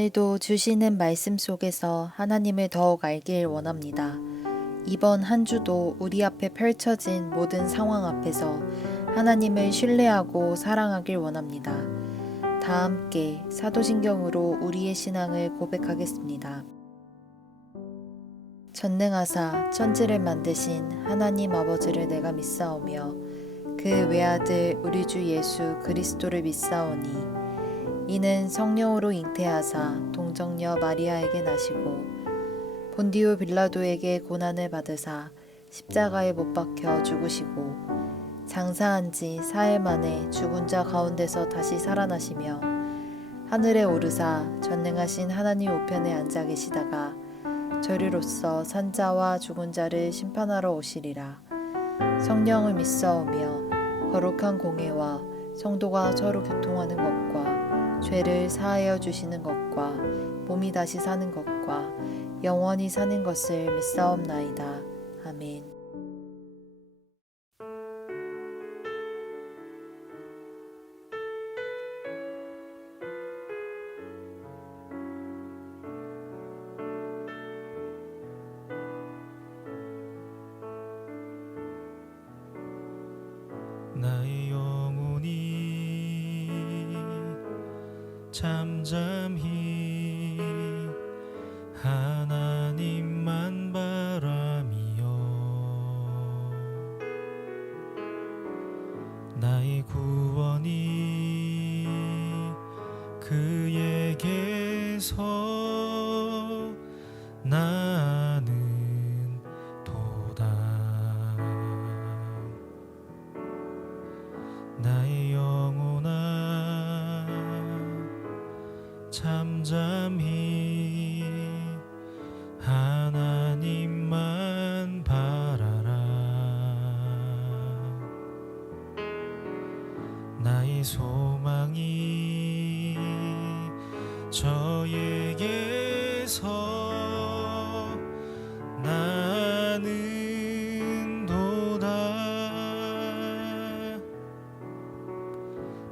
오늘도 주시는 말씀 속에서 하나님을 더욱 알길 원합니다. 이번 한 주도 우리 앞에 펼쳐진 모든 상황 앞에서 하나님을 신뢰하고 사랑하길 원합니다. 다 함께 사도신경으로 우리의 신앙을 고백하겠습니다. 전능하사 천지를 만드신 하나님 아버지를 내가 믿사오며 그 외아들 우리 주 예수 그리스도를 믿사오니 이는 성령으로 잉태하사 동정녀 마리아에게 나시고 본디오 빌라도에게 고난을 받으사 십자가에 못 박혀 죽으시고 장사한 지 사흘 만에 죽은 자 가운데서 다시 살아나시며 하늘에 오르사 전능하신 하나님 우편에 앉아 계시다가 저리로서 산자와 죽은 자를 심판하러 오시리라. 성령을 믿사오며 거룩한 공회와 성도가 서로 교통하는 것과 죄를 사하여 주시는 것과 몸이 다시 사는 것과 영원히 사는 것을 믿사옵나이다. 아멘. 나의 영혼이 잠잠히 하나님만 바라미요 나의 구원이 그에게서 나는 도다 나의 영혼아 잠잠히 하나님만 바라라 나의 소망이 저에게서 나는 도다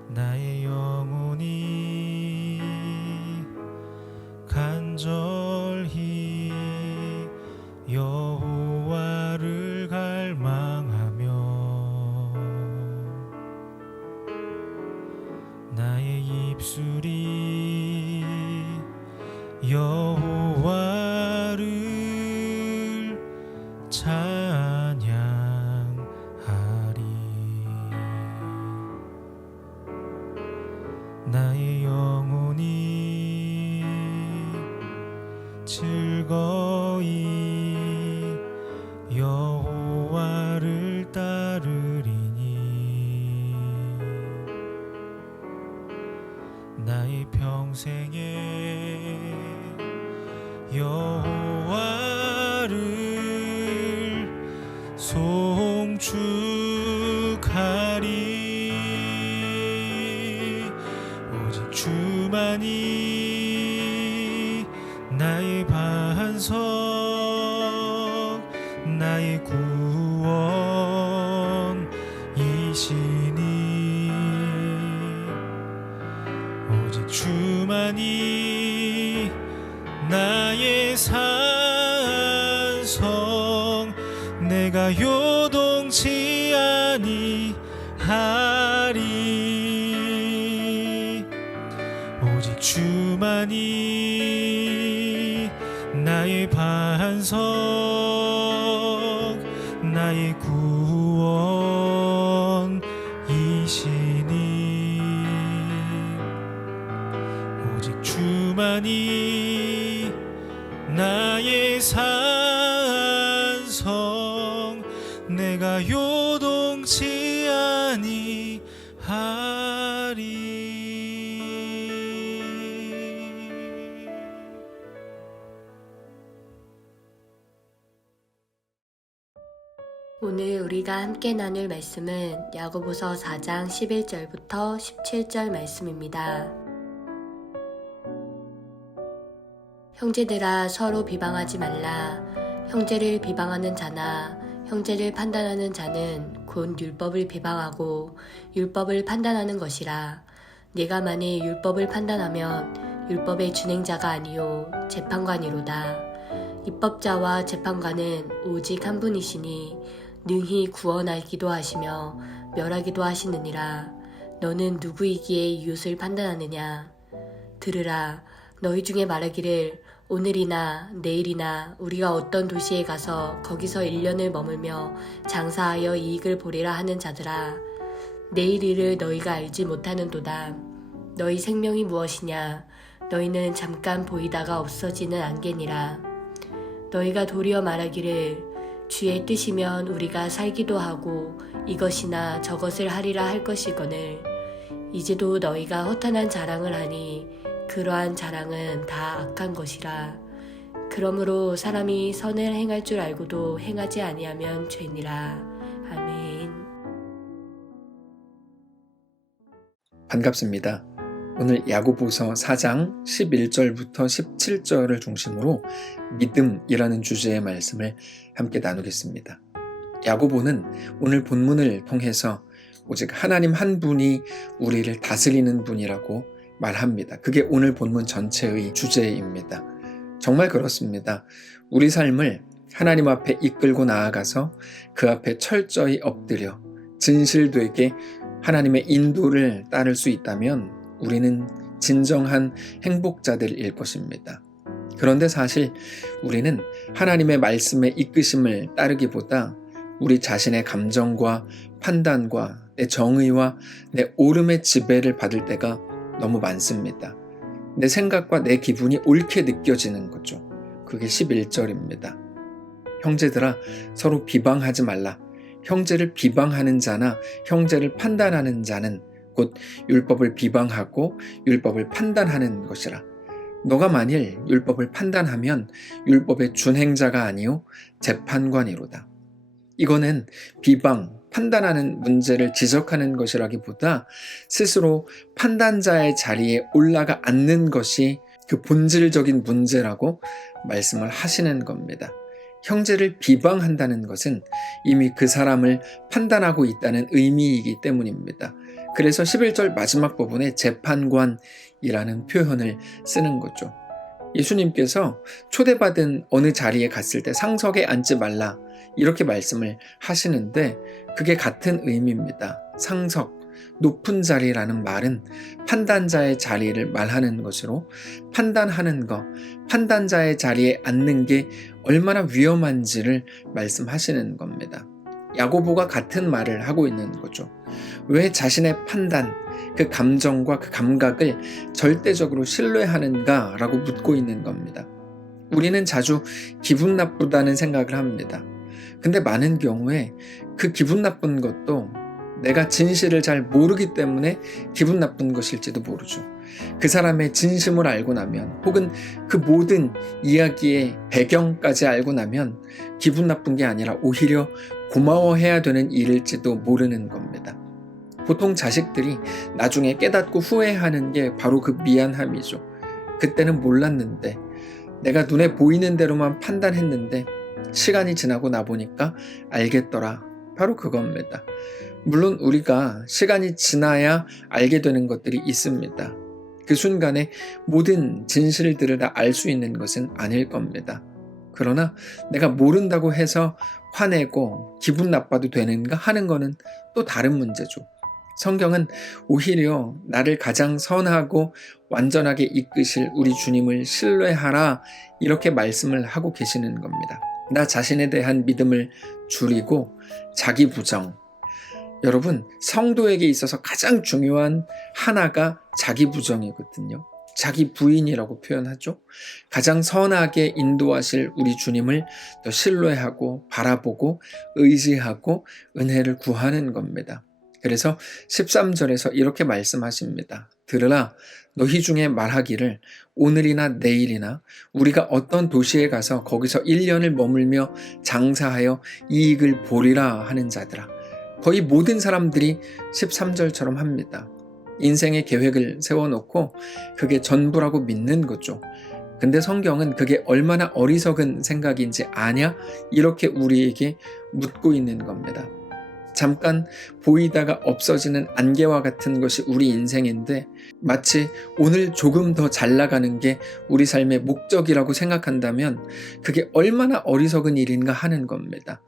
나의 영혼이 간절히 여호와를 갈망하며 나의 입술이 여호와를 찬양하리 나의 영혼이 즐거이 여호와를 따르리니 나의 평생에 여호와를 송축하리 오직 주만이 나의 반석 나의 구원이시니 오직 주만이 나의 산성 내가 요동치 아니하리 오직 주만이 나의 반석 나의 구원이시니 오직 주만이 나의 산성 내가 요동치 아니하리 오늘 우리가 함께 나눌 말씀은 야고보서 4장 11절부터 17절 말씀입니다. 형제들아 서로 비방하지 말라. 형제를 비방하는 자나 형제를 판단하는 자는 곧 율법을 비방하고 율법을 판단하는 것이라. 네가 만일 율법을 판단하면 율법의 준행자가 아니요 재판관이로다. 입법자와 재판관은 오직 한 분이시니 능히 구원하기도 하시며 멸하기도 하시느니라. 너는 누구이기에 이웃을 판단하느냐? 들으라. 너희 중에 말하기를 오늘이나 내일이나 우리가 어떤 도시에 가서 거기서 1년을 머물며 장사하여 이익을 보리라 하는 자들아. 내일 일을 너희가 알지 못하는도다. 너희 생명이 무엇이냐? 너희는 잠깐 보이다가 없어지는 안개니라. 너희가 도리어 말하기를 주의 뜻이면 우리가 살기도 하고 이것이나 저것을 하리라 할 것이거늘 이제도 너희가 허탄한 자랑을 하니 그러한 자랑은 다 악한 것이라. 그러므로 사람이 선을 행할 줄 알고도 행하지 아니하면 죄니라. 아멘. 반갑습니다. 오늘 야고보서 4장 11절부터 17절을 중심으로 믿음이라는 주제의 말씀을 함께 나누겠습니다. 야고보는 오늘 본문을 통해서 오직 하나님 한 분이 우리를 다스리는 분이라고 말합니다. 그게 오늘 본문 전체의 주제입니다. 정말 그렇습니다. 우리 삶을 하나님 앞에 이끌고 나아가서 그 앞에 철저히 엎드려 진실되게 하나님의 인도를 따를 수 있다면 우리는 진정한 행복자들일 것입니다. 그런데 사실 우리는 하나님의 말씀의 이끄심을 따르기보다 우리 자신의 감정과 판단과 내 정의와 내 오름의 지배를 받을 때가 너무 많습니다. 내 생각과 내 기분이 옳게 느껴지는 거죠. 그게 11절입니다. 형제들아, 서로 비방하지 말라. 형제를 비방하는 자나 형제를 판단하는 자는 곧 율법을 비방하고 율법을 판단하는 것이라. 너가 만일 율법을 판단하면 율법의 준행자가 아니요 재판관이로다. 이거는 비방, 판단하는 문제를 지적하는 것이라기보다 스스로 판단자의 자리에 올라가 앉는 것이 그 본질적인 문제라고 말씀을 하시는 겁니다. 형제를 비방한다는 것은 이미 그 사람을 판단하고 있다는 의미이기 때문입니다. 그래서 11절 마지막 부분에 재판관이라는 표현을 쓰는 거죠. 예수님께서 초대받은 어느 자리에 갔을 때 상석에 앉지 말라 이렇게 말씀을 하시는데 그게 같은 의미입니다. 상석, 높은 자리라는 말은 판단자의 자리를 말하는 것으로 판단하는 것, 판단자의 자리에 앉는 게 얼마나 위험한지를 말씀하시는 겁니다. 야고보가 같은 말을 하고 있는 거죠. 왜 자신의 판단, 그 감정과 그 감각을 절대적으로 신뢰하는가 라고 묻고 있는 겁니다. 우리는 자주 기분 나쁘다는 생각을 합니다. 근데 많은 경우에 그 기분 나쁜 것도 내가 진실을 잘 모르기 때문에 기분 나쁜 것일지도 모르죠. 그 사람의 진심을 알고 나면 혹은 그 모든 이야기의 배경까지 알고 나면 기분 나쁜 게 아니라 오히려 고마워해야 되는 일일지도 모르는 겁니다. 보통 자식들이 나중에 깨닫고 후회하는 게 바로 그 미안함이죠. 그때는 몰랐는데 내가 눈에 보이는 대로만 판단했는데 시간이 지나고 나보니까 알겠더라. 바로 그겁니다. 물론 우리가 시간이 지나야 알게 되는 것들이 있습니다. 그 순간에 모든 진실들을 다 알 수 있는 것은 아닐 겁니다. 그러나 내가 모른다고 해서 화내고 기분 나빠도 되는가 하는 거는 또 다른 문제죠. 성경은 오히려 나를 가장 선하고 완전하게 이끄실 우리 주님을 신뢰하라 이렇게 말씀을 하고 계시는 겁니다. 나 자신에 대한 믿음을 줄이고 자기 부정. 여러분, 성도에게 있어서 가장 중요한 하나가 자기 부정이거든요. 자기 부인이라고 표현하죠. 가장 선하게 인도하실 우리 주님을 더 신뢰하고 바라보고 의지하고 은혜를 구하는 겁니다. 그래서 13절에서 이렇게 말씀하십니다. 들으라, 너희 중에 말하기를 오늘이나 내일이나 우리가 어떤 도시에 가서 거기서 1년을 머물며 장사하여 이익을 보리라 하는 자들아. 거의 모든 사람들이 13절처럼 합니다. 인생의 계획을 세워놓고 그게 전부라고 믿는 거죠. 근데 성경은 그게 얼마나 어리석은 생각인지 아냐? 이렇게 우리에게 묻고 있는 겁니다. 잠깐 보이다가 없어지는 안개와 같은 것이 우리 인생인데 마치 오늘 조금 더 잘 나가는 게 우리 삶의 목적이라고 생각한다면 그게 얼마나 어리석은 일인가 하는 겁니다.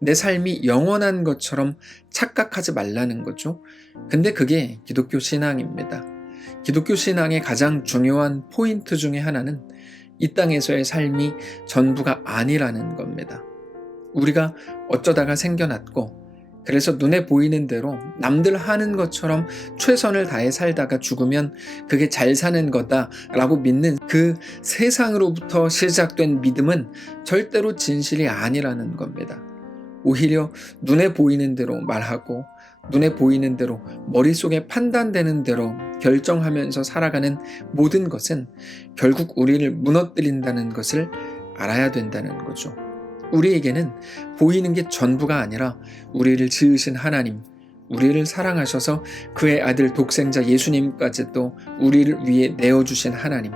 내 삶이 영원한 것처럼 착각하지 말라는 거죠. 근데 그게 기독교 신앙입니다. 기독교 신앙의 가장 중요한 포인트 중에 하나는 이 땅에서의 삶이 전부가 아니라는 겁니다. 우리가 어쩌다가 생겨났고 그래서 눈에 보이는 대로 남들 하는 것처럼 최선을 다해 살다가 죽으면 그게 잘 사는 거다라고 믿는 그 세상으로부터 시작된 믿음은 절대로 진실이 아니라는 겁니다. 오히려 눈에 보이는 대로 말하고 눈에 보이는 대로 머릿속에 판단되는 대로 결정하면서 살아가는 모든 것은 결국 우리를 무너뜨린다는 것을 알아야 된다는 거죠. 우리에게는 보이는 게 전부가 아니라 우리를 지으신 하나님, 우리를 사랑하셔서 그의 아들 독생자 예수님까지도 우리를 위해 내어주신 하나님,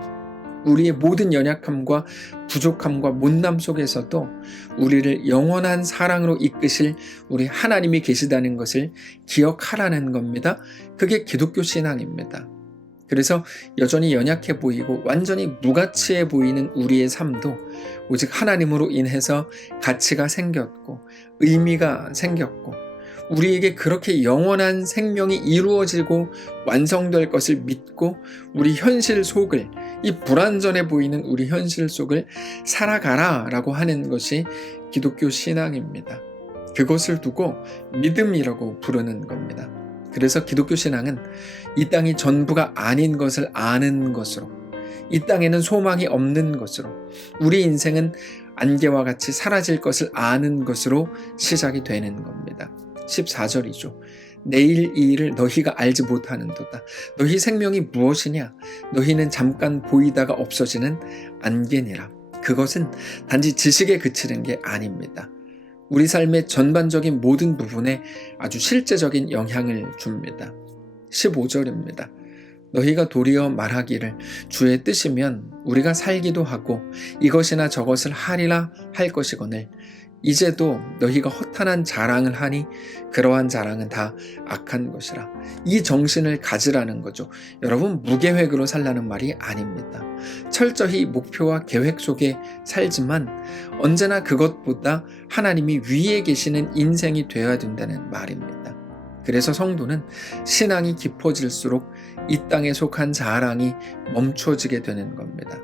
우리의 모든 연약함과 부족함과 못남 속에서도 우리를 영원한 사랑으로 이끄실 우리 하나님이 계시다는 것을 기억하라는 겁니다. 그게 기독교 신앙입니다. 그래서 여전히 연약해 보이고 완전히 무가치해 보이는 우리의 삶도 오직 하나님으로 인해서 가치가 생겼고 의미가 생겼고 우리에게 그렇게 영원한 생명이 이루어지고 완성될 것을 믿고 우리 현실 속을 이 불완전해 보이는 우리 현실 속을 살아가라 라고 하는 것이 기독교 신앙입니다. 그것을 두고 믿음이라고 부르는 겁니다. 그래서 기독교 신앙은 이 땅이 전부가 아닌 것을 아는 것으로, 이 땅에는 소망이 없는 것으로, 우리 인생은 안개와 같이 사라질 것을 아는 것으로 시작이 되는 겁니다. 14절이죠. 내일 이 일을 너희가 알지 못하는도다. 너희 생명이 무엇이냐? 너희는 잠깐 보이다가 없어지는 안개니라. 그것은 단지 지식에 그치는 게 아닙니다. 우리 삶의 전반적인 모든 부분에 아주 실제적인 영향을 줍니다. 15절입니다. 너희가 도리어 말하기를 주의 뜻이면 우리가 살기도 하고 이것이나 저것을 하리라 할 것이거늘 이제도 너희가 허탄한 자랑을 하니 그러한 자랑은 다 악한 것이라. 이 정신을 가지라는 거죠. 여러분, 무계획으로 살라는 말이 아닙니다. 철저히 목표와 계획 속에 살지만 언제나 그것보다 하나님이 위에 계시는 인생이 되어야 된다는 말입니다. 그래서 성도는 신앙이 깊어질수록 이 땅에 속한 자랑이 멈춰지게 되는 겁니다.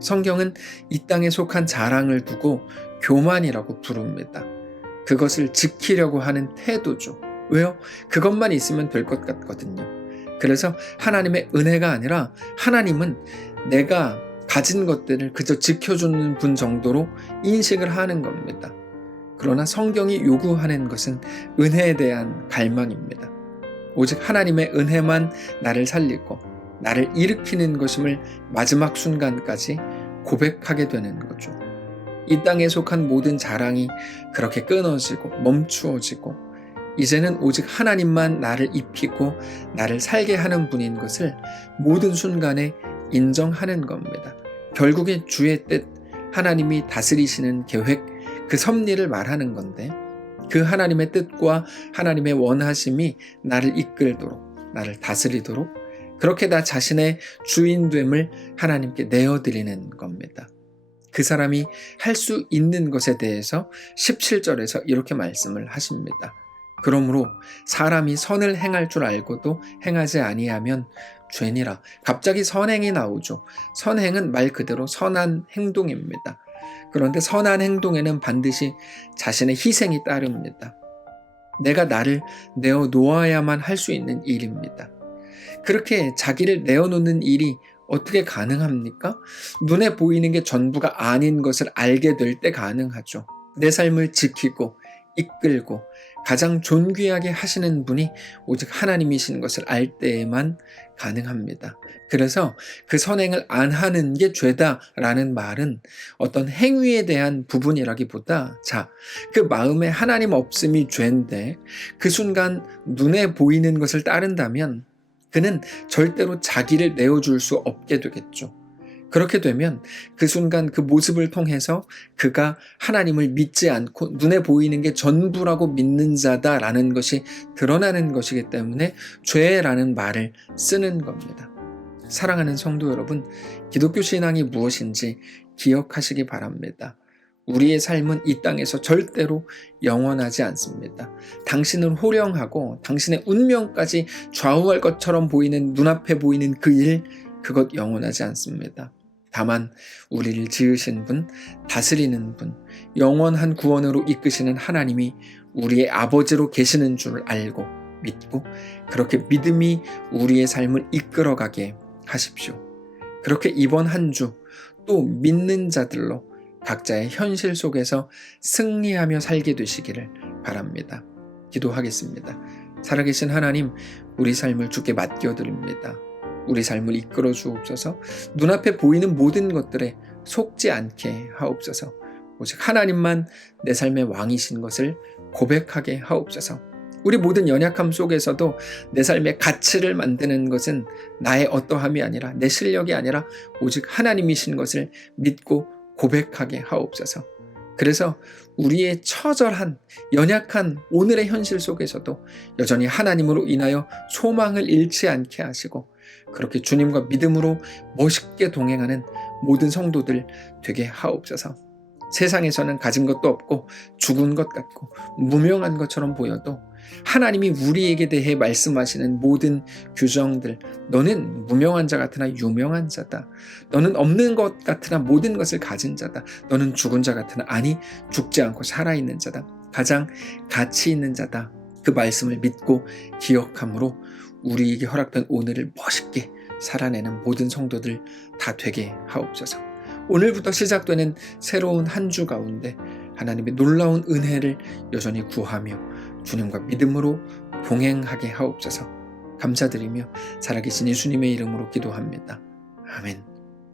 성경은 이 땅에 속한 자랑을 두고 교만이라고 부릅니다. 그것을 지키려고 하는 태도죠. 왜요? 그것만 있으면 될 것 같거든요. 그래서 하나님의 은혜가 아니라 하나님은 내가 가진 것들을 그저 지켜주는 분 정도로 인식을 하는 겁니다. 그러나 성경이 요구하는 것은 은혜에 대한 갈망입니다. 오직 하나님의 은혜만 나를 살리고 나를 일으키는 것임을 마지막 순간까지 고백하게 되는 거죠. 이 땅에 속한 모든 자랑이 그렇게 끊어지고 멈추어지고 이제는 오직 하나님만 나를 입히고 나를 살게 하는 분인 것을 모든 순간에 인정하는 겁니다. 결국에 주의 뜻, 하나님이 다스리시는 계획, 그 섭리를 말하는 건데 그 하나님의 뜻과 하나님의 원하심이 나를 이끌도록, 나를 다스리도록 그렇게 나 자신의 주인됨을 하나님께 내어드리는 겁니다. 그 사람이 할 수 있는 것에 대해서 17절에서 이렇게 말씀을 하십니다. 그러므로 사람이 선을 행할 줄 알고도 행하지 아니하면 죄니라. 갑자기 선행이 나오죠. 선행은 말 그대로 선한 행동입니다. 그런데 선한 행동에는 반드시 자신의 희생이 따릅니다. 내가 나를 내어놓아야만 할 수 있는 일입니다. 그렇게 자기를 내어놓는 일이 어떻게 가능합니까? 눈에 보이는 게 전부가 아닌 것을 알게 될 때 가능하죠. 내 삶을 지키고 이끌고 가장 존귀하게 하시는 분이 오직 하나님이신 것을 알 때에만 가능합니다. 그래서 그 선행을 안 하는 게 죄다라는 말은 어떤 행위에 대한 부분이라기보다 그 마음에 하나님 없음이 죄인데 그 순간 눈에 보이는 것을 따른다면 그는 절대로 자기를 내어줄 수 없게 되겠죠. 그렇게 되면 그 순간 그 모습을 통해서 그가 하나님을 믿지 않고 눈에 보이는 게 전부라고 믿는 자다라는 것이 드러나는 것이기 때문에 죄라는 말을 쓰는 겁니다. 사랑하는 성도 여러분, 기독교 신앙이 무엇인지 기억하시기 바랍니다. 우리의 삶은 이 땅에서 절대로 영원하지 않습니다. 당신을 호령하고 당신의 운명까지 좌우할 것처럼 보이는 눈앞에 보이는 그 일, 그것 영원하지 않습니다. 다만 우리를 지으신 분, 다스리는 분, 영원한 구원으로 이끄시는 하나님이 우리의 아버지로 계시는 줄 알고 믿고 그렇게 믿음이 우리의 삶을 이끌어가게 하십시오. 그렇게 이번 한 주 또 믿는 자들로 각자의 현실 속에서 승리하며 살게 되시기를 바랍니다. 기도하겠습니다. 살아계신 하나님, 우리 삶을 주께 맡겨드립니다. 우리 삶을 이끌어 주옵소서. 눈앞에 보이는 모든 것들에 속지 않게 하옵소서. 오직 하나님만 내 삶의 왕이신 것을 고백하게 하옵소서. 우리 모든 연약함 속에서도 내 삶의 가치를 만드는 것은 나의 어떠함이 아니라 내 실력이 아니라 오직 하나님이신 것을 믿고 고백하게 하옵소서. 그래서 우리의 처절한 연약한 오늘의 현실 속에서도 여전히 하나님으로 인하여 소망을 잃지 않게 하시고 그렇게 주님과 믿음으로 멋있게 동행하는 모든 성도들 되게 하옵소서. 세상에서는 가진 것도 없고 죽은 것 같고 무명한 것처럼 보여도 하나님이 우리에게 대해 말씀하시는 모든 규정들, 너는 무명한 자 같으나 유명한 자다. 너는 없는 것 같으나 모든 것을 가진 자다. 너는 죽은 자 같으나 아니 죽지 않고 살아있는 자다. 가장 가치 있는 자다. 그 말씀을 믿고 기억함으로 우리에게 허락된 오늘을 멋있게 살아내는 모든 성도들 다 되게 하옵소서. 오늘부터 시작되는 새로운 한 주 가운데 하나님의 놀라운 은혜를 여전히 구하며 주님과 믿음으로 동행하게 하옵소서. 감사드리며 살아계신 예수님의 이름으로 기도합니다. 아멘.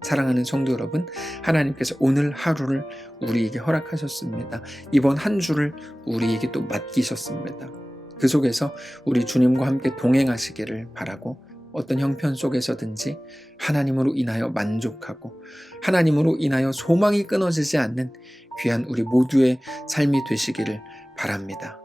사랑하는 성도 여러분, 하나님께서 오늘 하루를 우리에게 허락하셨습니다. 이번 한 주를 우리에게 또 맡기셨습니다. 그 속에서 우리 주님과 함께 동행하시기를 바라고 어떤 형편 속에서든지 하나님으로 인하여 만족하고 하나님으로 인하여 소망이 끊어지지 않는 귀한 우리 모두의 삶이 되시기를 바랍니다.